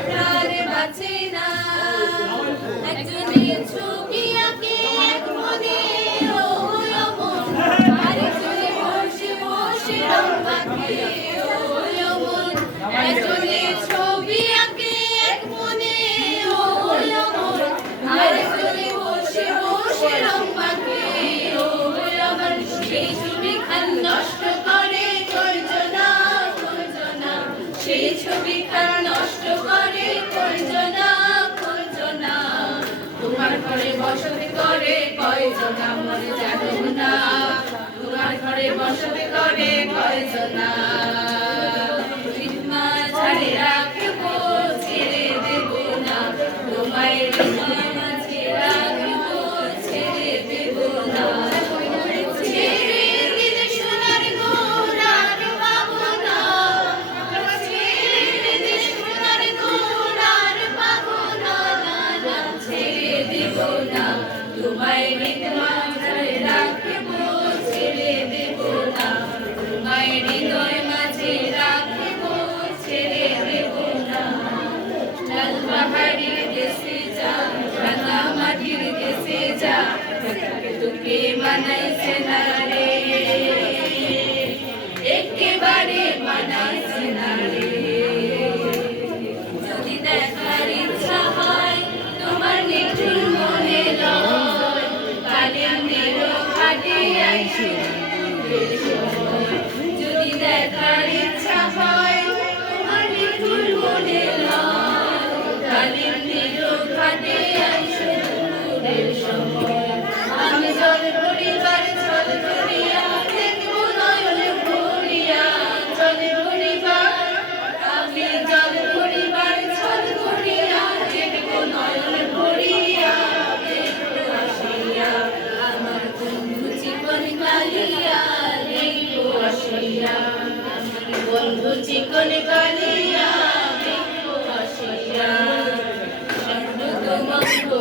প্রাণ বাঁচে না একজনের ছবি আঁকে এক মনে ও অমন আরেকজনে বসে বসে রং মাখে ও অমন একজনের ছবি আঁকে এক মনে ও অমন আরেকজনে বসে বসে রং মাখে ও অমন সেই ছবি খান নষ্ট করে কয়জনা কয়জনা সেই ছবি খান নষ্ট করে কয়জনা কয়জনা তোমার ঘরে বসত করে কয়জনা মরে জানো না তোমার ঘরে বসত করে কয়জনা মা ছাড়ে রাখবো ছেড়ে দেব না তোমায় হৃদয় মাঝে রাখবো ছেড়ে দেব না ছেড়ে দিলে সোনার গোর আর পাবো না ছেড়ে দিলে সোনার গোর আর পাবো না না ছেড়ে দেব না তোমায় হৃদয় মাঝে রাখবো ছেড়ে দেব না তোমায় হৃদয় মাঝে রাখবো ছেড়ে দেব না লাল পাহাড়ির দেশে যা রাঙা মাটির দেশে যা তোকে বানাইছে না রে একেবারে বানাইছে না রে যদি দেখার ইচ্ছা হয় তোমার নিঠুর মনে লয় কালের মেরো ঘাটে আইসো যদি দেখার ইচ্ছা হয় তোমার নিঠুর মনে লয় কালের মেরো ঘাটে আইসো দূরের সময় আমি জল পরিবার জল করিয়া দেখবো নয়নে ভরিয়া জল পরিবার আমি জল পরিবার জল করিয়া দেখবো নয়নে ভরিয়া দেখবো আসিয়া আমার বন্ধু চিকন কালিয়া দেখবো আসিয়া আমার বন্ধু চিকন কালিয়া দেখবো আসিয়া সর্বতমঙ্গল